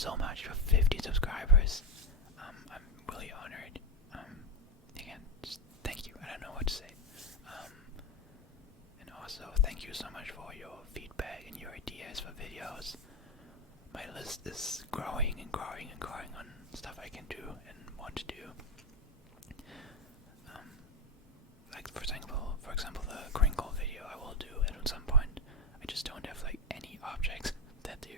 so much for 50 subscribers. I'm really honored. Again, just thank you. I don't know what to say. And also, thank you so much for your feedback and your ideas for videos. My list is growing and growing and growing on stuff I can do and want to do. Like for example, the crinkle video I will do at some point. I just don't have like any objects that do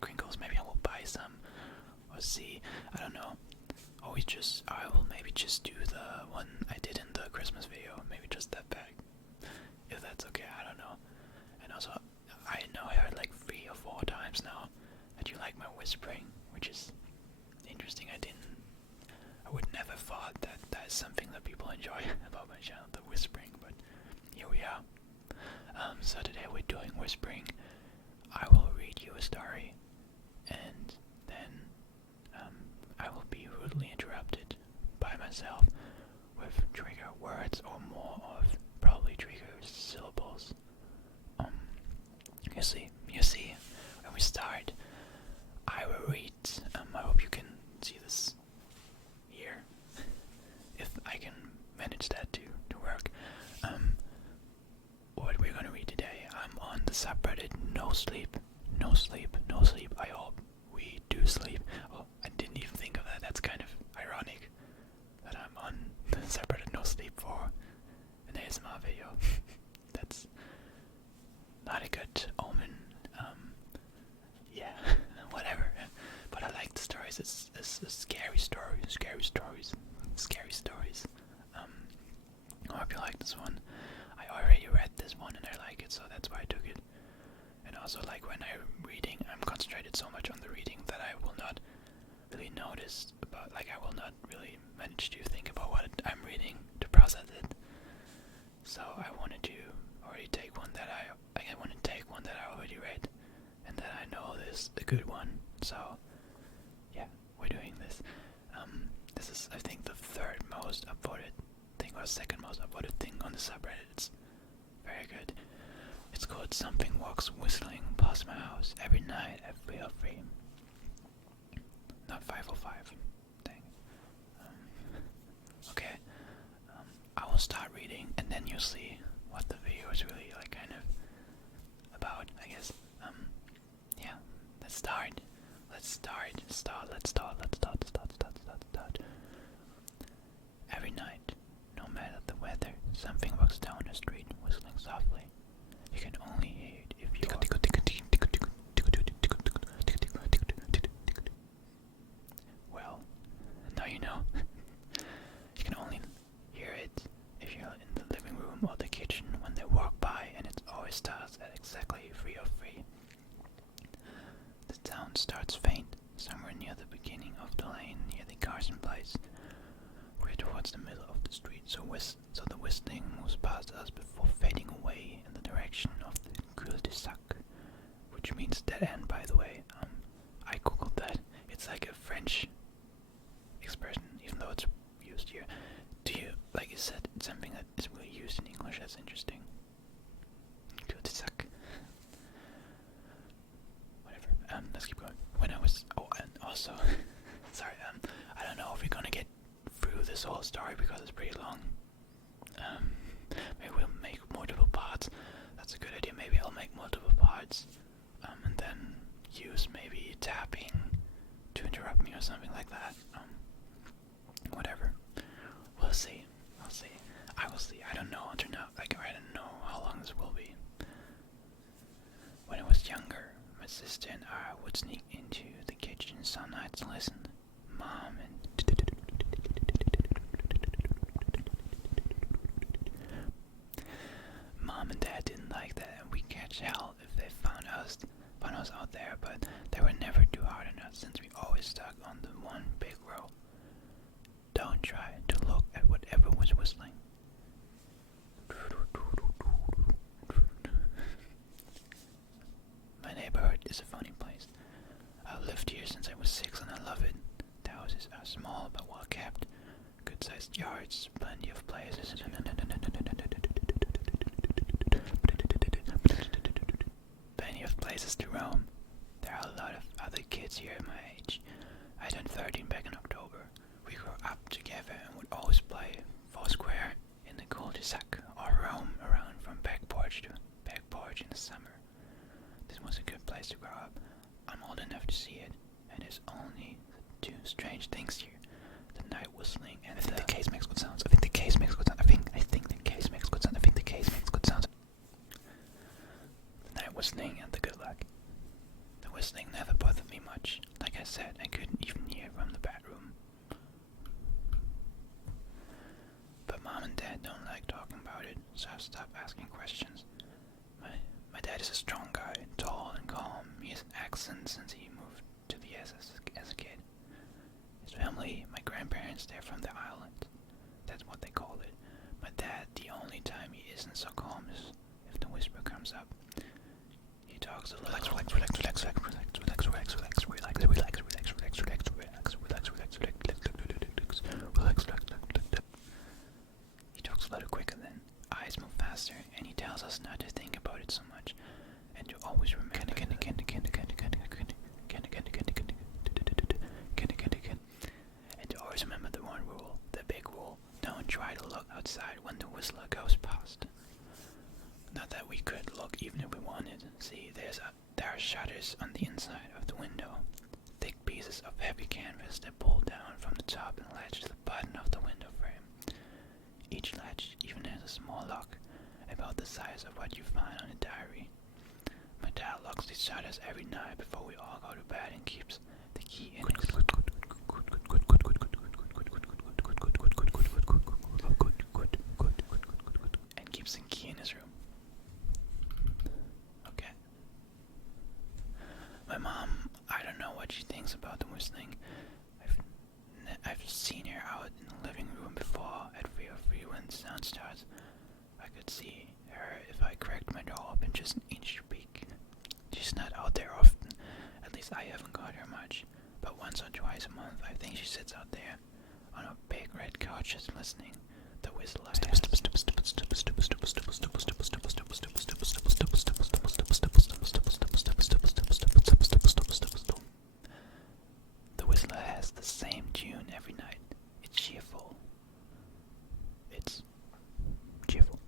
crinkles. Maybe I will buy some or see. I don't know. I will maybe just do the one I did in the Christmas video. Maybe just that bag, if that's okay. I don't know. And also, I know I heard like 3 or 4 times now that you like my whispering, which is interesting. I would never thought that that is something that people enjoy about my channel, the whispering, but here we are. So today we're doing whispering. I will read you a story, and then I will be rudely interrupted by myself with trigger words or more of probably trigger syllables. You see, when we start, I will read. I hope you can see this here, if I can manage that to work. What we're gonna read today, I'm on the subreddit No Sleep. I hope we do sleep. Oh, I didn't even think of that. That's kind of ironic that I'm on the subreddit No Sleep for an ASMR video. That's not a good omen. Yeah, whatever. But I like the stories. It's scary stories. I hope you like this one. I already read this one and I like it, so that's why I took it. And also, like, when I'm reading, I'm concentrated so much on the reading that I will not really notice about, like, I will not really manage to think about what I'm reading to process it. So I wanted to already take one that I want to take one that I already read, and that I know is a good one. So yeah, we're doing this. This is, I think, the 3rd most upvoted thing, or 2nd most upvoted thing on the subreddit. It's very good. It's called Something Walks Whistling Past My House Every Night at 3:03. Not 5:05. Dang. Okay. I will start reading, and then you'll see what the video is really like, kind of about, I guess. Yeah. Let's start. Every night, no matter the weather, something walks down the street whistling softly. You can only hear it if you're well, now you know. You can only hear it if you're in the living room or the kitchen when they walk by, and it always starts at exactly 3:03. The sound starts faint, somewhere near the beginning of the lane near the Carson place. We're towards the middle of the street, so the whistling moves past us before fading away in the direction of the cul-de-sac, which means dead end, by the way. I googled that. It's like a French expression, even though it's used here. Do you, like you said, it's something that is really used in English? That's interesting. Cul-de-sac. Whatever. Let's keep going. And also, sorry, I don't know if we're gonna get through this whole story because it's pretty long. Maybe we'll make multiple parts. That's a good idea. Maybe I'll make multiple parts, and then use maybe tapping to interrupt me or something like that. Whatever. We'll see. I will see. I don't know until now. I don't know how long this will be. When I was younger, my sister and I would sneak into the kitchen some nights and listen. Mom and Dad didn't like that, and we catch hell if they found us out there, but they were never too hard on us since we always stuck on the one big row. Don't try to look at whatever was whistling. My neighborhood is a funny place. I've lived here since I was 6 and I love it. The houses are small but well kept. Good-sized yards, plenty of places. Plenty of places to roam. There are a lot of other kids here my age. I turned 13 back in October. We grew up together and would always play foursquare in the cul-de-sac or roam around from back porch to back porch in the summer. This was a good place to grow up. I'm old enough to see it, and there's only two strange things here. The night whistling and the case makes good sounds. I think the case makes good sounds. I think the case makes good sounds. I think the case makes good sounds. The night whistling and the good luck. The whistling never bothered me much. Like I said, I couldn't even hear from the bedroom. But Mom and Dad don't like talking about it, so I've stopped asking questions. My dad is a strong guy, tall and calm. He has an accent since he moved to the US as a kid. His family, my grandparents, they're from the island. That's what they call it. My dad, the only time he isn't so calm is if the whisper comes up. He talks a little. He talks a little quicker then. Eyes move faster, and he tells us not to think about it so much, and to always remember. And to always remember the one rule, the big rule: don't try to look outside when the whistler goes past. Not that we could look even if we wanted. See, there are shutters on the inside of the window, thick pieces of heavy canvas that pull down from the top and latch to the button of the window frame. Each latch even has a small lock, about the size of what you find on a diary. My dad locks these shutters every night before we all go to bed and keeps the key in his and keeps the key in his room. Okay. My mom, I don't know what she thinks about the whistling. I've seen her out in the living room before at 3:03 when the sound starts. I could see her if I cracked my door open just an inch to peek. She's not out there often, at least I haven't got her much, but once or twice a month I think she sits out there on a big red couch just listening. The whistle I has. The whistler has the same tune every night. It's cheerful. It's cheerful.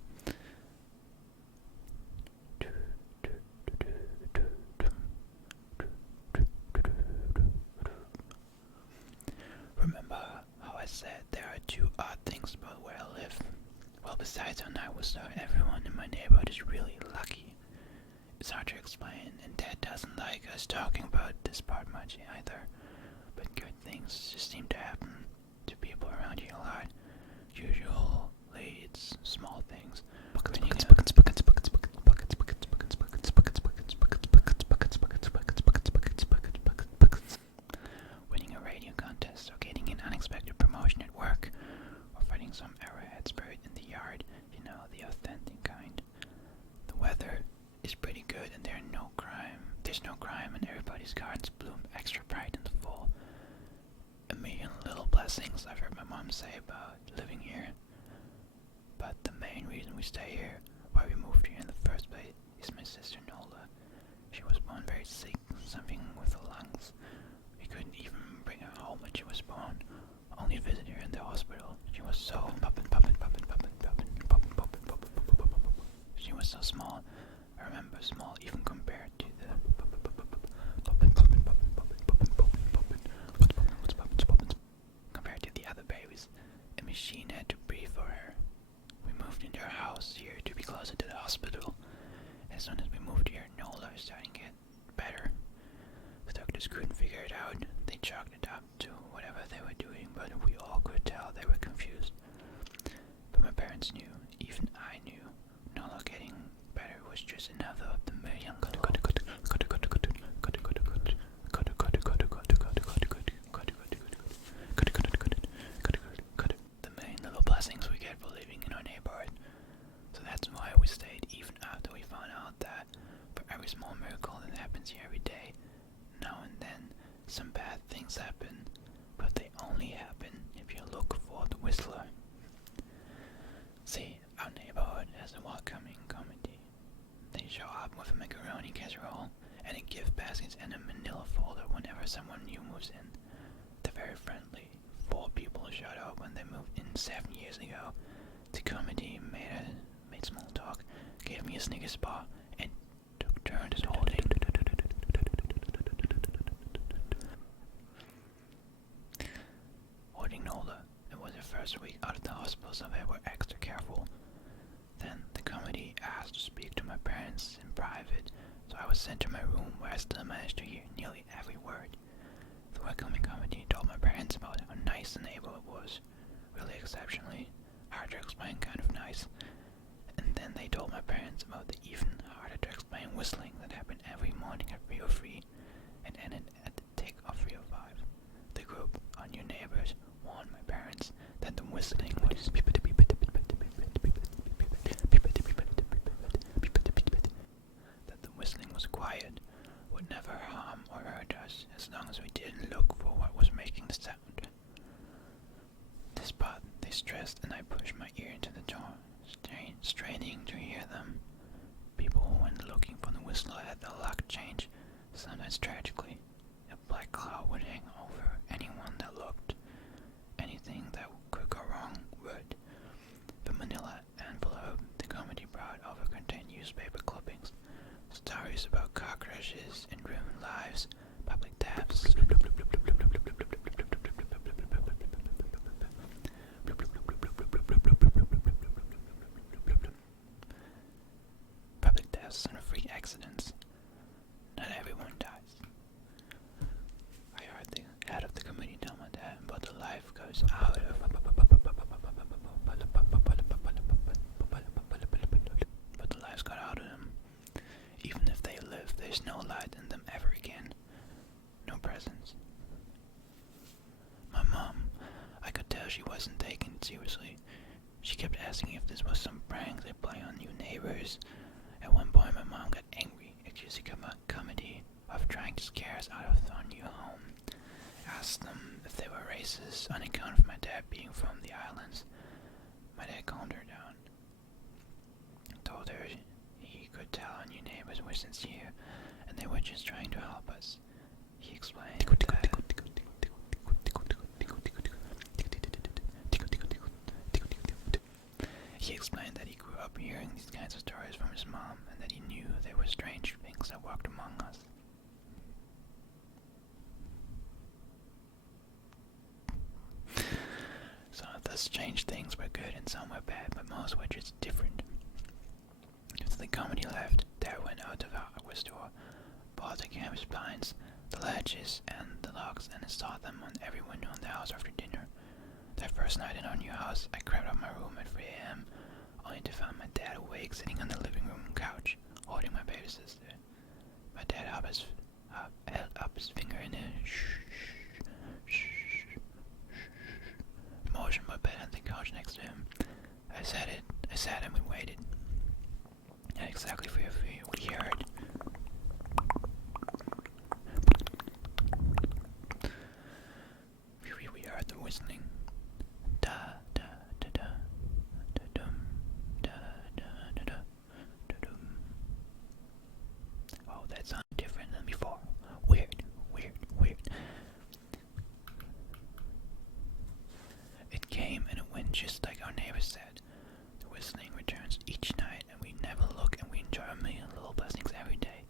Remember how I said there are two odd things about where I live? Well, besides our night whistler, everyone in my neighborhood is really lucky. It's hard to explain, and Dad doesn't like us talking about this part much either. But good things just seem to happen to people around here a lot. Usually it's small things. Winning a radio contest or getting an unexpected promotion at work, or fighting some arrowhead spirit in the yard, you know, the authentic kind. The weather is pretty good and there's no crime and everybody's gardens bloom extra bright in the fall. A million little blessings I've heard my mom say about living here. But the main reason we stay here, why we moved here in the first place, is my sister Nola. She was born very sick, something with the lungs. We couldn't even bring her home when she was born. Only visit her in the hospital. She was so She was so small. I remember small even compared to the other babies. A machine had to breathe for her. We moved into our house here to be closer to the hospital. As soon as we moved here, Nola was starting to get better. The doctors couldn't figure it out. They chalked it up to whatever they were doing, but we all could tell they were confused. But my parents knew, even I knew, Nola getting better was just another of the million little blessings we get for living in our neighborhood. So that's why we stayed even after we found out that for every small miracle that happens here every day, now and then some bad things happen, but they only happen if you look for the whistler. See, our neighborhood has a welcoming committee. They show up with a macaroni casserole and a gift baskets and a manila folder whenever someone new moves in. They're very friendly. 4 people showed up when they moved in 7 years ago. The comedy made small talk, gave me a Snickers bar, and took turns holding Nola. It was her first week out of the hospital, so they were extra careful. Then the comedy asked to speak to my parents in private, so I was sent to my room where I still managed to hear nearly every word. The welcoming comedy told my parents about how nice the neighborhood was, really exceptionally hard to explain kind of nice. And then they told my parents about the even harder to explain whistling that happened every morning at 3:03 and ended at the tick of 3:05. The group, our new neighbors, warned my parents that the whistling was quiet, would never harm or hurt us as long as we didn't look for what was making the sound. This part they stressed, and I pushed my ear into the door, straining to hear them. People who went looking for the whistler had their luck change, sometimes tragically. A black cloud would hang over anyone that looked. Anything that could go wrong would. The manila envelope the comedy brought over contained newspaper clippings, stories about cockroaches and ruined lives, public taps, and freak accidents. Not everyone dies. I heard the head of the committee tell my dad, but the life goes out of but the lives got out of them. Even if they live, there's no light in them ever again. No presence. My mom, I could tell she wasn't taking it seriously. She kept asking if this was some prank they play on new neighbors. At one point, my mom got angry, accusing a comedy of trying to scare us out of our new home. Asked them if they were racist on account of my dad being from the islands. My dad calmed her down. Told her he could tell our new neighbors were sincere, and they were just trying to help us. He explained that he grew up hearing these kinds of stories from his mom, and that he knew there were strange things that walked among us. Some of the strange things were good and some were bad, but most were just different. After the comedy left, Dad went out of our store, bought the canvas blinds, the latches, and the locks, and installed them on every window in the house after dinner. That first night in our new house, I crept out of my room at 3 a.m., only to find my dad awake, sitting on the living room couch, holding my baby sister. My dad held up his finger in a motion my bed and the couch next to him. I sat and we waited. At exactly 3:03, we heard the whistling. Da da da da da dum da da da da da dum. Oh, that sounded different than before. Weird. It came and it went just like our neighbors said. The whistling returns each night, and we never look, and we enjoy a million little blessings every day.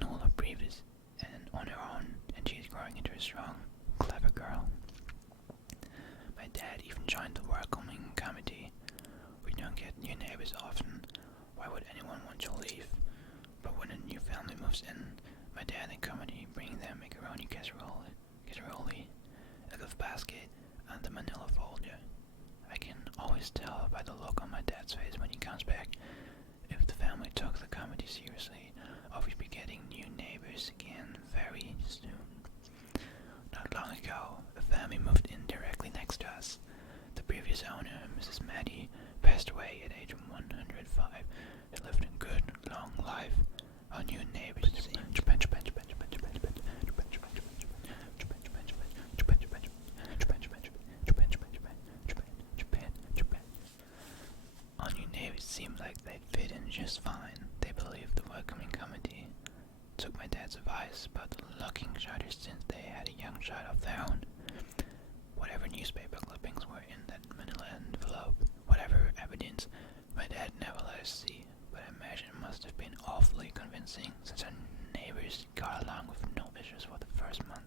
Nola breathes and on her own, and she's growing into a strong, clever girl. My dad even joined the welcoming committee. We don't get new neighbors often. Why would anyone want to leave? But when a new family moves in, my dad and committee bring their macaroni casserole, a gift basket, and the manila folder. I can always tell by the look on my dad's face when he comes back if the family took the comedy seriously, or if we'd be getting new neighbors again very soon. Not long ago, a family moved in directly next to us. The previous owner, Mrs. Maddie, passed away at age 105. She lived a good, long life. Our new neighbors seemed Our new neighbors seemed like they'd fit in just fine. They believed the welcoming committee took my dad's advice about locking shutters since they had a young child of their own. Whatever newspaper clippings were in that manila envelope, whatever evidence, my dad never let us see, but I imagine it must have been awfully convincing since our neighbors got along with no issues for the first month.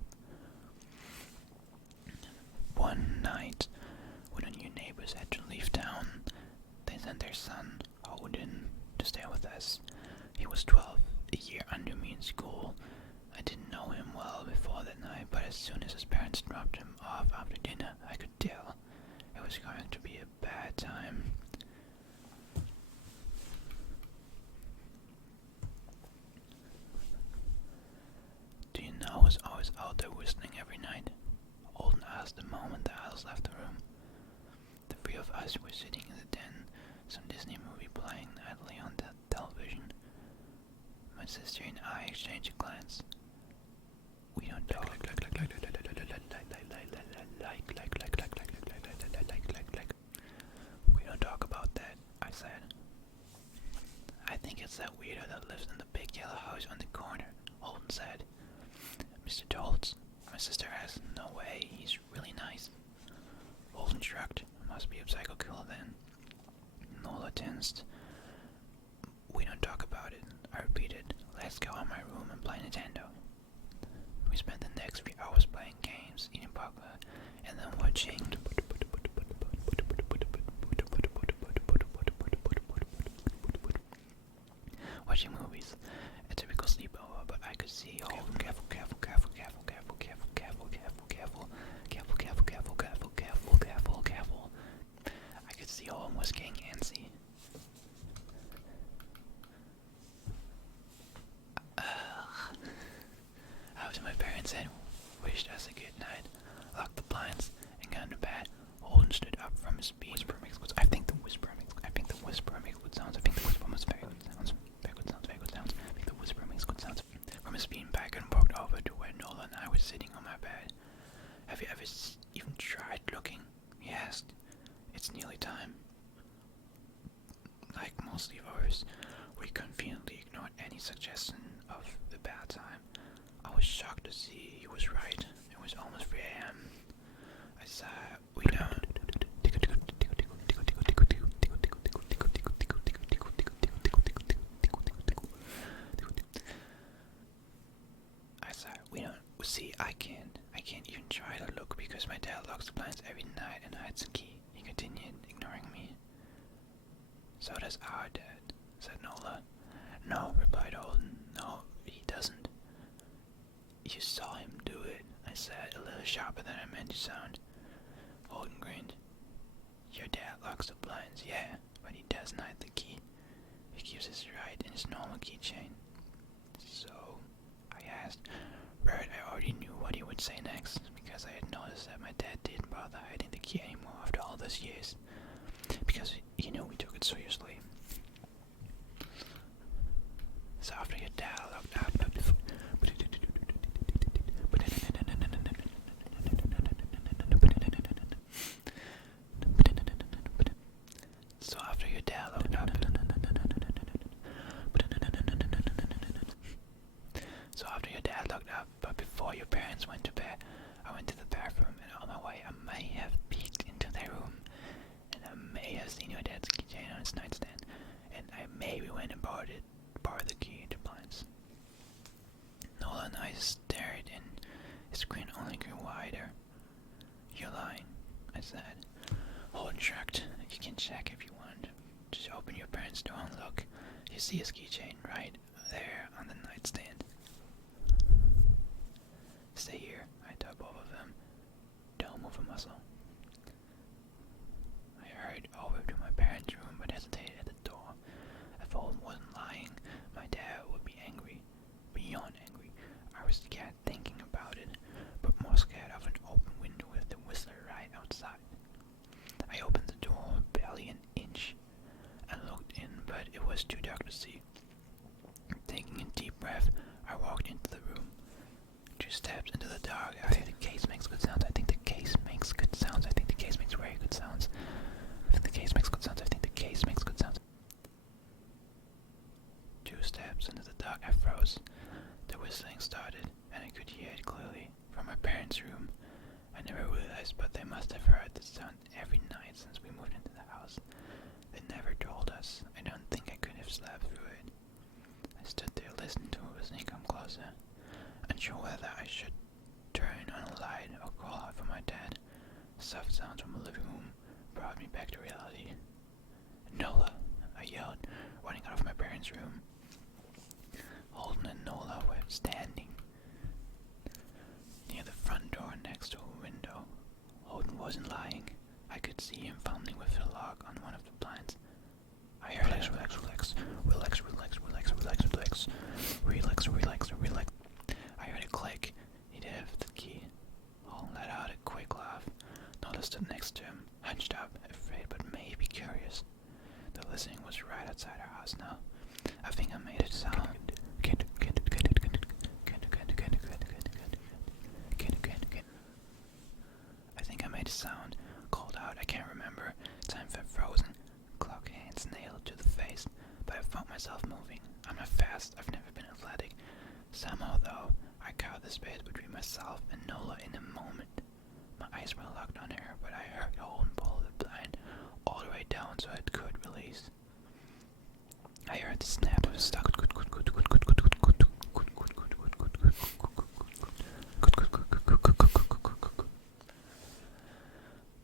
One night, when the new neighbors had to leave town, they sent their son, Odin, to stay with us. He was 12, a year under me in school. I didn't know him well before that night, but as soon as his parents dropped him off after dinner, I could tell it was going to be a bad time. Do you know who's always out there whistling every night? Holden asked the moment the others left the room. The three of us were sitting in the den, some Disney movie playing idly on the television. My sister and I exchanged a glance. We don't talk. We don't talk about that, I said. I think it's that weirdo that lives in the big yellow house on the corner, Holden said. Mr. Toltz, my sister asked. No way, he's really nice. Holden shrugged. Must be a psycho killer then. Nola tensed. We don't talk about it, I repeated. Let's go in my room and play Nintendo. We spent the next few hours playing games, eating popcorn, and then watching movies. A typical sleepover, but I could see Holden careful. I could see Holden was getting antsy. After my parents had wished us a good night, locked the blinds, and got into bed, Holden stood up from his bean. I think the whisper makes good sounds. From his beanbag and walked over to where Nola and I were sitting on my bed. Have you ever even tried looking? He asked. It's nearly time. Like most sleepovers, we conveniently ignored any suggestion of the bad time. I was shocked to see he was right. It was almost 3 a.m. I said, we don't. See, I can't even try to look because my dad locks the blinds every night and hides the key. He continued, ignoring me. So does our dad, said Nola. No, replied Holden. No, he doesn't. You saw him do it, I said, a little sharper than I meant to sound. Holden grinned. Your dad locks the blinds, yeah, but he doesn't hide the key. He keeps his right in his normal keychain. So, I asked. Right, I already knew what he would say next, because I had noticed that my dad didn't bother hiding the key anymore after all those years, because he knew we took it seriously. So after your dad locked up, but before your parents went to bed, I went to the bathroom, and on my way I may have peeked into their room, and I may have seen your dad's keychain on his nightstand, and I maybe went and borrowed the key into blinds. Nola and I stared, and his grin only grew wider. You're lying, I said. Holden shrugged. You can check if you want. Just open your parents' door and look. You see his keychain right there on the nightstand. Stay here, I told both of them. Don't move a muscle. I hurried over to my parents' room but hesitated at the door. If Holden wasn't lying, my dad would be angry. Beyond angry. I was scared thinking about it, but more scared of an open window with the whistler right outside. I opened the door barely an inch and looked in, but it was too dark to see. Taking a deep breath, I walked into the room. 2 steps into the dark. I think the case makes good sounds. I think the case makes good sounds. I think the case makes very good sounds. I think the case makes good sounds. I think the case makes good sounds. 2 steps into the dark. I froze. There was realized, but they must have heard the sound every night since we moved into the house. They never told us. I don't think I could have slept through it. I stood there listening to it as they come closer, unsure whether I should turn on a light or call out for my dad. Soft sounds from the living room brought me back to reality. Nola! I yelled, running out of my parents' room. Holden and Nola were standing near the front door next to a window. Holden wasn't lying. I could see him fumbling with the lock on one of the blinds. I heard relax. I heard a click. He did have the key. Holden let out a quick laugh. Nola stood next to him, hunched up, afraid but maybe curious. The listening was right outside our house now. I think I made a sound. I think I made a sound, called out, I can't remember. Time felt frozen, clock hands nailed to the face, but I found myself moving. I'm not fast, I've never been athletic. Somehow, though, I covered the space between myself and Nola in a moment. My eyes were locked on her, but I heard Holden pull the blind all the way down so it could release. I heard the snap of his stuck.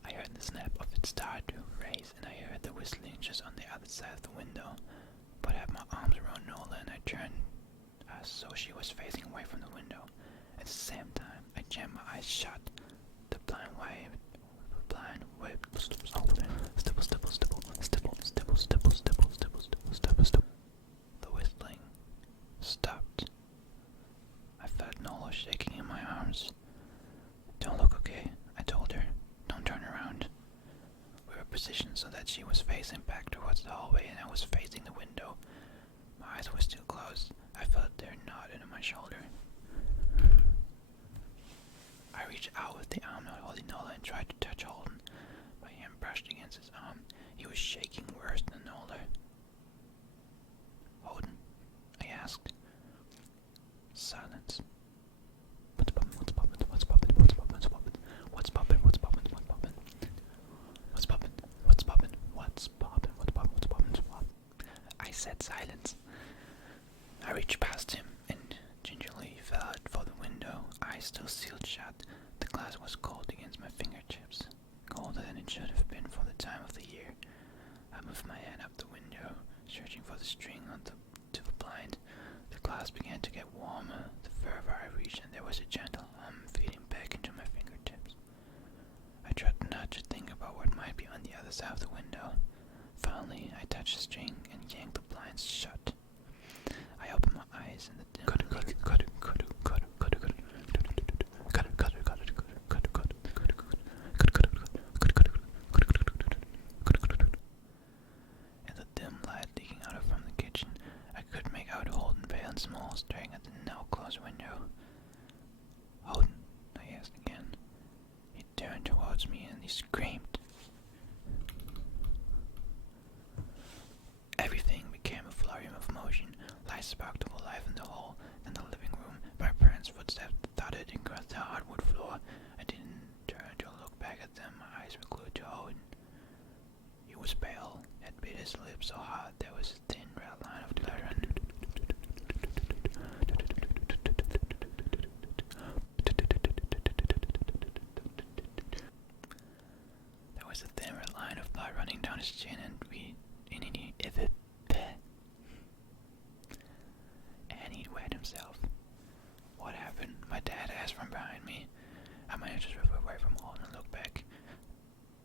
I heard the snap of it start to raise, and I heard the whistling just on the other side of the window. But I had my arms around Nola, and I turned so she was facing away from the window. At the same time, I jammed my eyes shut. The blind waved. The whistling stopped. I felt Nola shaking in my arms. Don't look, okay? I told her. Don't turn around. We were positioned so that she was facing back towards the hallway and I was facing the window. My eyes were still closed. I felt their nod into my shoulder. I reached out with the arm not holding Nola and tried to touch Holden. My hand brushed against his arm. He was shaking worse than Nola. Holden, I asked. Silence. What's poppin'? I said silence. I reached past him and gingerly felt for the window, eyes still sealed shut. The glass was cold against my fingertips, colder than it should have been for the time of the year. I moved my hand up the window, searching for the string to the blind. The glass began to get warmer the further I reached, and there was a gentle hum feeding back into my fingertips. I tried not to think about what might be on the other side of the window. Finally, I touched the string and yanked the blinds shut. I opened my eyes and the dim light leaking out from the kitchen, I could make out Holden pale and small staring at the now closed window. Holden, I asked again. He turned towards me and he screamed. Everything became a flurry of motion. Lights sparked to life in the hall, then the living room. My parents' footsteps thudded across the hardwood floor. I didn't turn to look back at them. My eyes were glued to Holden. He was pale, had bit his lips so hard there was a thin red line of blood running. There was a thin red line of blood running down his chin, and he wet himself. What happened? My dad asked from behind me. I managed to move away from Holden and look back.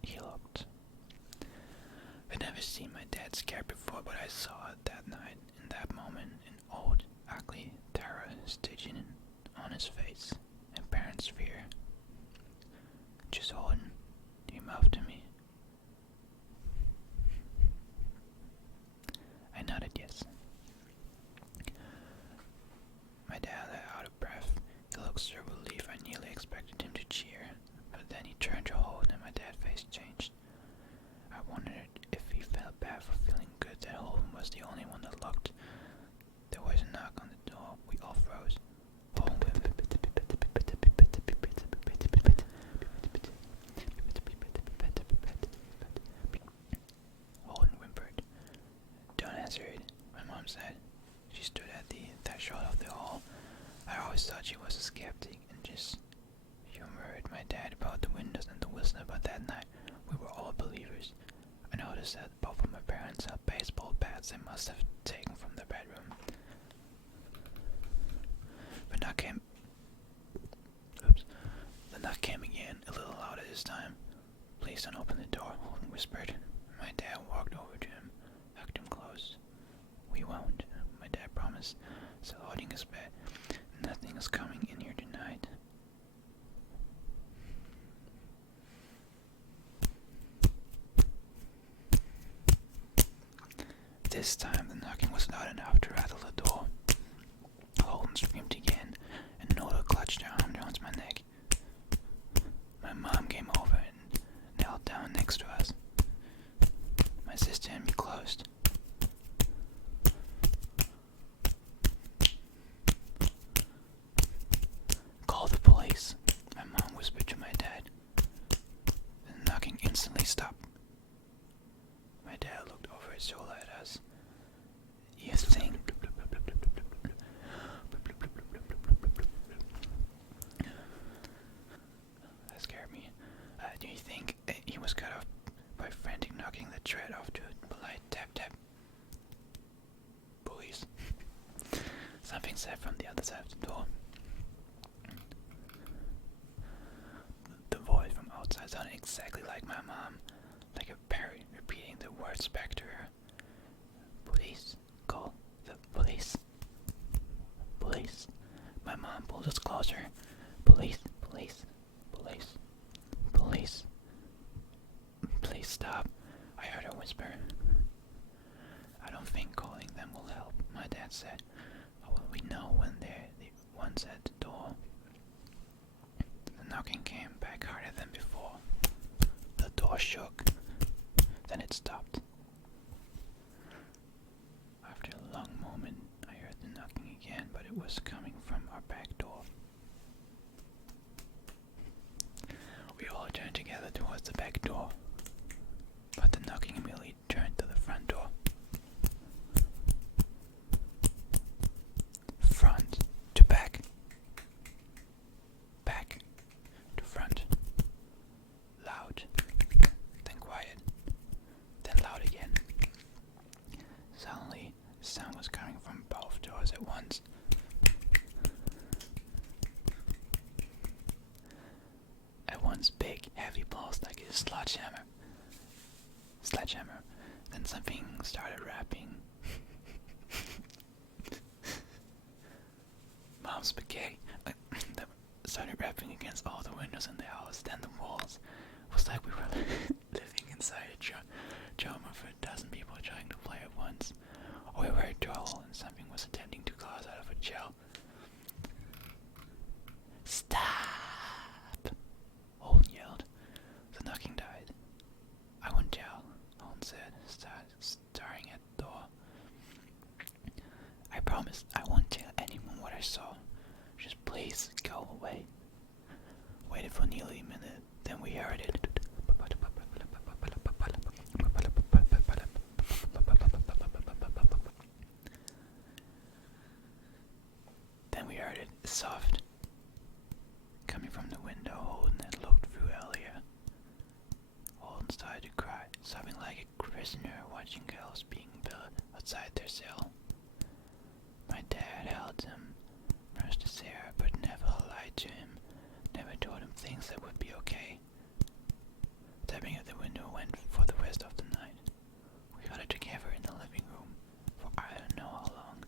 He looked. I'd never seen my dad scared before, but I saw it that night, in that moment, an old, ugly terror stitching on his face, and parents' fear. Just Holden, he mouthed to me. I nodded yes. My dad let out a breath. He looked so relieved I nearly expected him to cheer, but then he turned to Holden and my dad's face changed. I wondered if he felt bad for feeling good that Holden was the only one that looked. There was a knock on the door. We all froze. thought she was a skeptic and just humored my dad about the windows and the whistle, but that night we were all believers. I noticed that both of my parents had baseball bats they must have taken from their bedroom. The knock came. Oops. The knock came again, a little louder this time. "Please don't open the door," Holden whispered. My dad walked over to him, hugged him close. "We won't," my dad promised, still holding his bed. "Nothing is coming in here tonight." This time the knocking was loud enough to rattle the door. Holden screamed again, and Nola clutched her arm around my neck. My mom came over and knelt down next to us. My sister and me closed. "Call the police," my mom whispered to my dad. The knocking instantly stopped. My dad looked over his shoulder at us. "You think..." That scared me. "Do you think he was cut off by frantic knocking the thread off to a polite tap tap?" "Police," something said from the other side of the door. The voice from outside sounded exactly like my mom, like a parrot repeating the words back to her. "Police, call the police. Police." My mom pulled us closer. "Police, police, police, police. Please stop," I heard her whisper. "I don't think calling them will help," my dad said. "How will we know when they're the ones at the door?" The knocking came back harder than before. The door shook. Then it stopped. After a long moment, I heard the knocking again, but it was coming from our back door. We all turned together towards the back door, but the knocking immediately turned to the front door. Front to back. Back to front. Loud, then quiet, then loud again. Suddenly, the sound was coming from both doors at once. At once big, heavy blows like a sledgehammer. Then something started rapping. Mom's spaghetti that started rapping against all the windows in the house, then the walls. It was like we were living inside a drama for a dozen people trying to play at once. Or we were a troll and something was attempting to claw us out of a shell. "Stop!" Holden yelled. The knocking died. "I won't tell," Holden said, staring at the door. "I promise I won't tell anyone what I saw. Just please go away." Waited for nearly a minute, then we heard it. Then we heard it soft, coming from the window Holden had looked through earlier. Holden started to cry, sobbing like a prisoner watching girls being built outside their cell. My dad held him, brushed his hair, but never lied to him, never told him things that would be okay. Tapping at the window went for the rest of the night. We got it together in the living room for I don't know how long.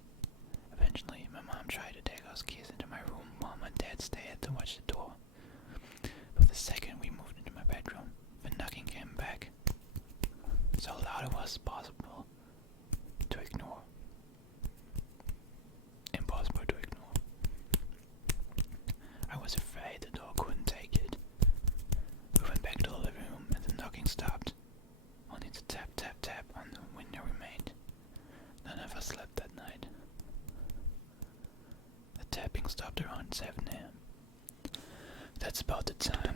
Eventually, my mom tried to take us keys into my room while my dad stayed to watch the door. But the second we moved into my bedroom, the knocking came back. So loud it was possible to ignore. Impossible to ignore. I was afraid the door couldn't take it. We went back to the living room and the knocking stopped. Only the tap tap tap on the window remained. None of us slept that night. The tapping stopped around 7 a.m. That's about the time.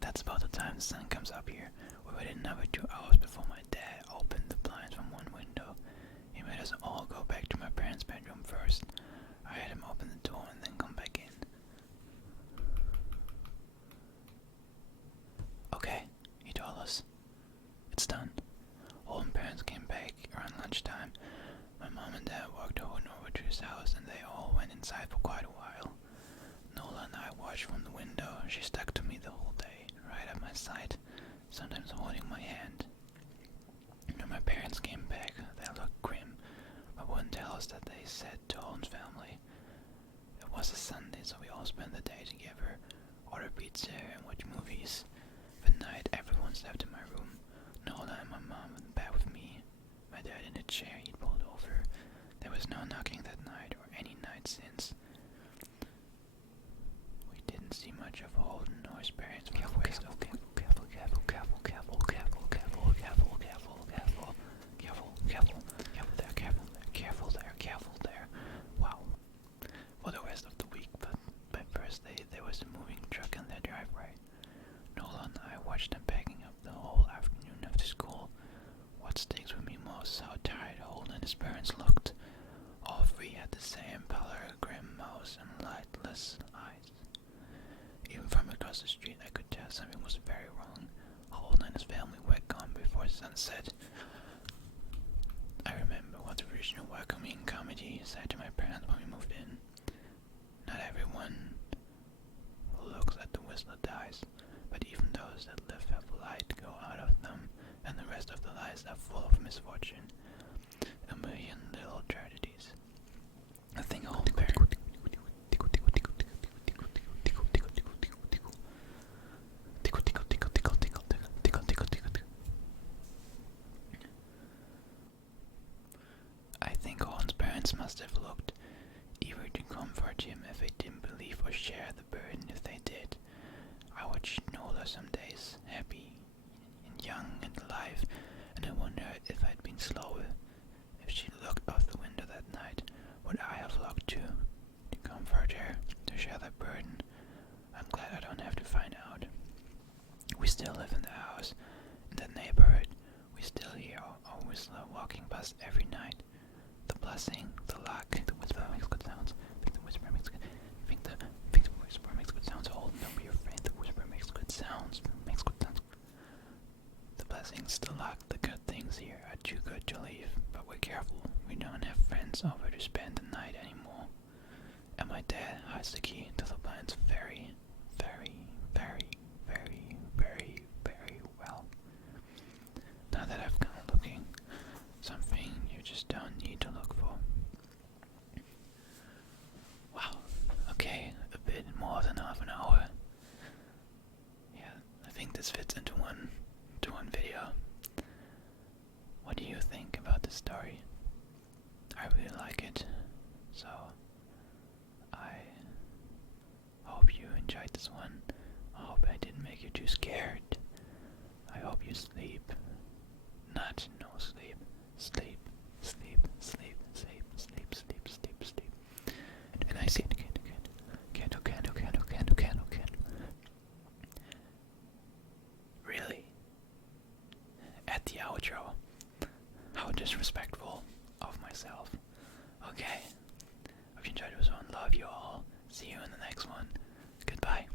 That's about the time the sun comes up here. We waited another 2 hours before my dad neighbor's house and they all went inside for quite a while. Nola and I watched from the window. She stuck to me the whole day, right at my side, sometimes holding my hand. When my parents came back, they looked grim, but wouldn't tell us that they said to Owen's family. It was a Sunday, so we all spent the day together, ordered pizza and watched movies. At night, everyone slept in my room. Nola and my mom in bed with me. My dad in a chair he'd pulled over. There was no knocking that night, or any night since. We didn't see much of Holden or his parents for the rest of the Wow. For the rest of the week, but by Thursday there was a moving truck in their driveway. Nola and I watched them packing up the whole afternoon after school. What sticks with me most is how tired Holden and his parents looked. All three had the same pallor, grim mouths, and lightless eyes. Even from across the street I could tell something was very wrong. Holden and his family were gone before sunset. I remember what the original welcoming comedy said to my parents when we moved in. Not everyone who looks at the whistler dies, but even those that live have light go out of them, and the rest of the lives are full of misfortune. A million little tragedies. I think all parents I think Owen's parents must have looked eager to comfort him if they didn't believe or share the burden if they did. I watched Nola some days, happy and young and alive, and I wondered if I'd been slower. If she looked out the window that night, would I have looked too? To comfort her, to share that burden. I'm glad I don't have to find out. We still live in the house, in that neighborhood. We still hear our whistler walking past every night. The blessing, the luck, the whisper makes good sounds. Think the whisper makes good. Think the whisper makes good sounds. Hold, don't be afraid. The whisper makes good sounds. Makes good sounds. The blessings, the luck, the good things here are too good to leave. But we're careful. We don't have friends over to spend the night anymore. And my dad hides the key to the blinds very, very, very, very, very, very well. Now that I've gone looking, something you just don't need to look for. Wow, okay, a bit more than half an hour. Yeah, I think this fits into one video. What do you think about this story? I really like it, so I hope you enjoyed this one. I hope I didn't make you too scared. I hope you sleep. Not no sleep. Sleep, sleep, sleep, sleep, sleep, sleep, sleep, sleep. And I see candle. Really? At the outro. How disrespectful of myself. Okay. Hope you enjoyed this one. Love you all. See you in the next one. Goodbye.